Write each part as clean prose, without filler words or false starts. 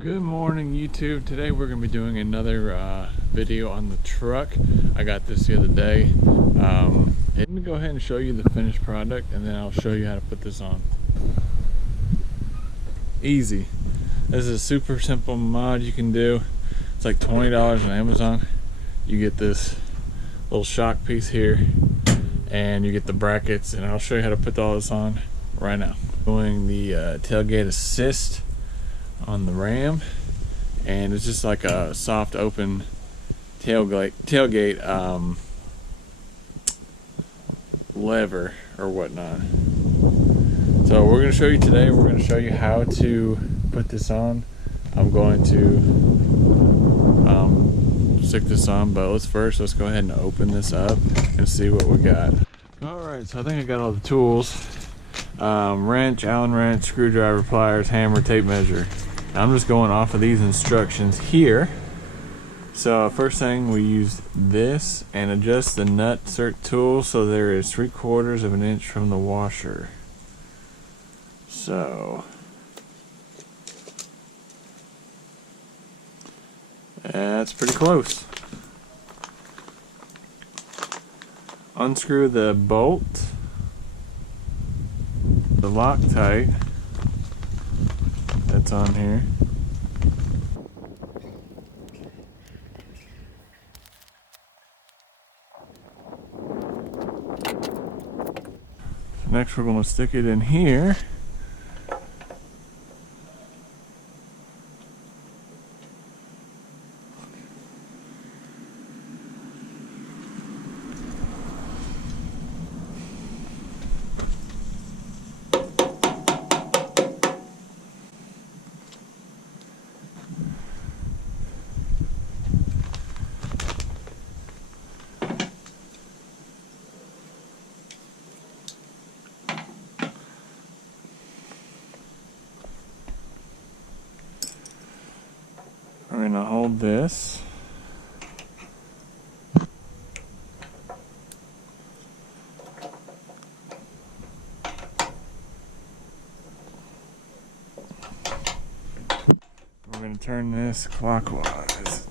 Good morning, YouTube. Today we're going to be doing another video on the truck. I got this the other day. I'm going to go ahead and show you the finished product, and then I'll show you how to put this on. Easy. This is a super simple mod you can do. It's like $20 on Amazon. You get this little shock piece here, and you get the brackets, and I'll show you how to put all this on right now. Doing the tailgate assist on the Ram, and it's just like a soft open tailgate lever or whatnot. So we're going to show you today, we're going to show you how to put this on. I'm going to stick this on, but let's go ahead and open this up and see what we got. Alright, so I think I got all the tools. Wrench, Allen wrench, screwdriver, pliers, hammer, tape measure. I'm just going off of these instructions here. So first thing, we use this and adjust the nut insert tool so there is 3/4 of an inch from the washer. So that's pretty close. Unscrew the bolt, the Loctite that's on here. So next we're going to stick it in here. We're going to hold this. We're going to turn this clockwise.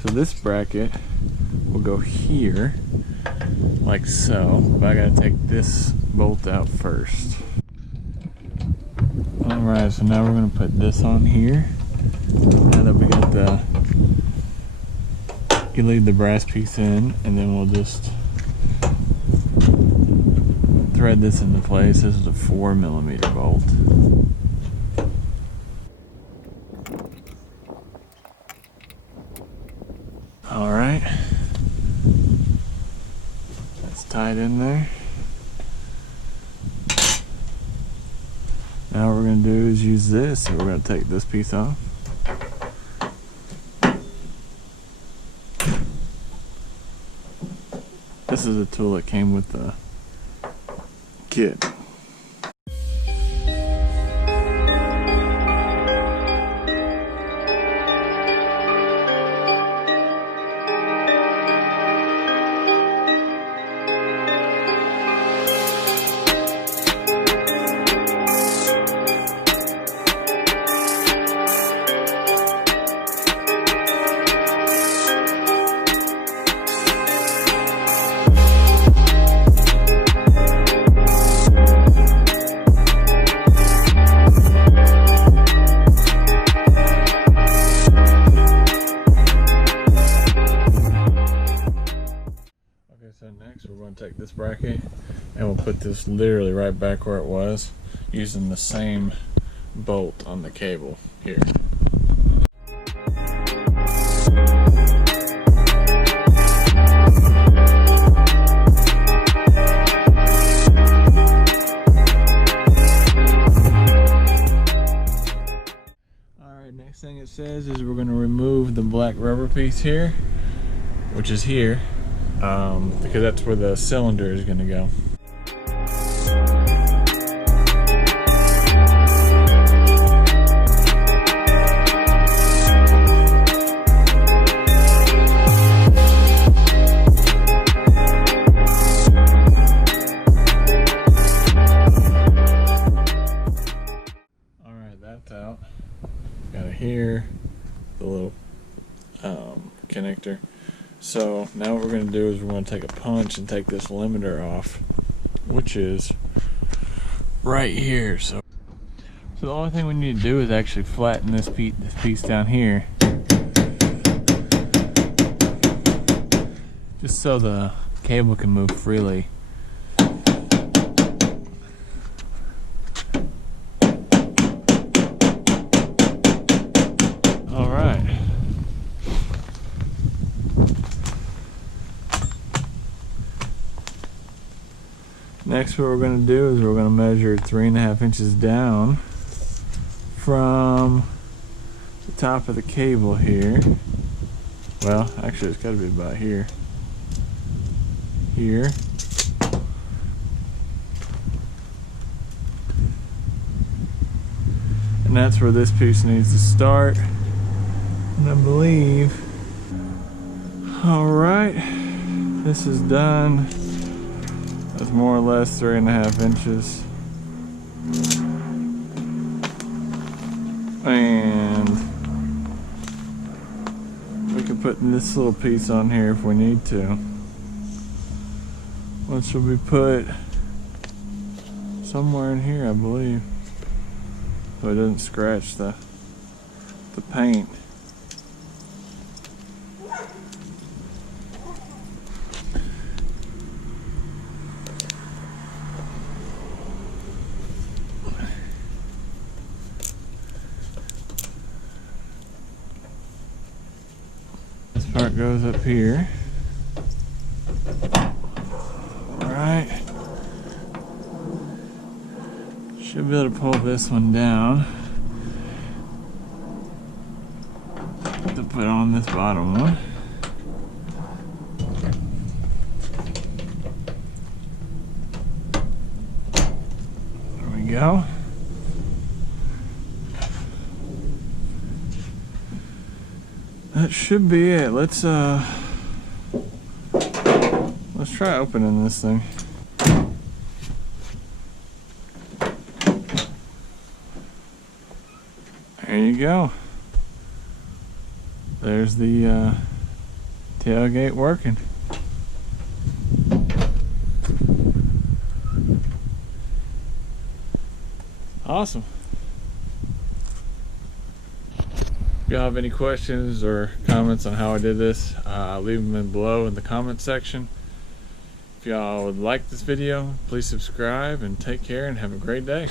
So this bracket will go here, like so, but I gotta take this bolt out first. Alright, so now we're gonna put this on here. Now that we got you leave the brass piece in, and then we'll just thread this into place. This is a 4mm bolt. Alright, that's tied in there. Now what we're going to do is use this, so we're going to take this piece off. This is a tool that came with the kit. this bracket, and we'll put this literally right back where it was using the same bolt on the cable here. Alright, next thing it says is we're going to remove the black rubber piece here, which is here, because that's where the cylinder is going to go. Alright, that's out. Got it here, the little connector. So now what we're going to do is we're going to take a punch and take this limiter off, which is right here. So the only thing we need to do is actually flatten this piece down here, just so the cable can move freely. Next, what we're going to do is we're going to measure 3.5 inches down from the top of the cable here. Well, actually it's got to be about here. Here. And that's where this piece needs to start. And I believe, alright, this is done. That's more or less 3.5 inches. And we can put this little piece on here if we need to, which will be put somewhere in here, I believe, so it doesn't scratch the paint. Part goes up here. Alright. Should be able to pull this one down to put on this bottom one. There we go. That should be it. Let's try opening this thing. There you go. There's the tailgate working. Awesome. If y'all have any questions or comments on how I did this, leave them below in the comment section. If y'all would like this video, please subscribe and take care and have a great day.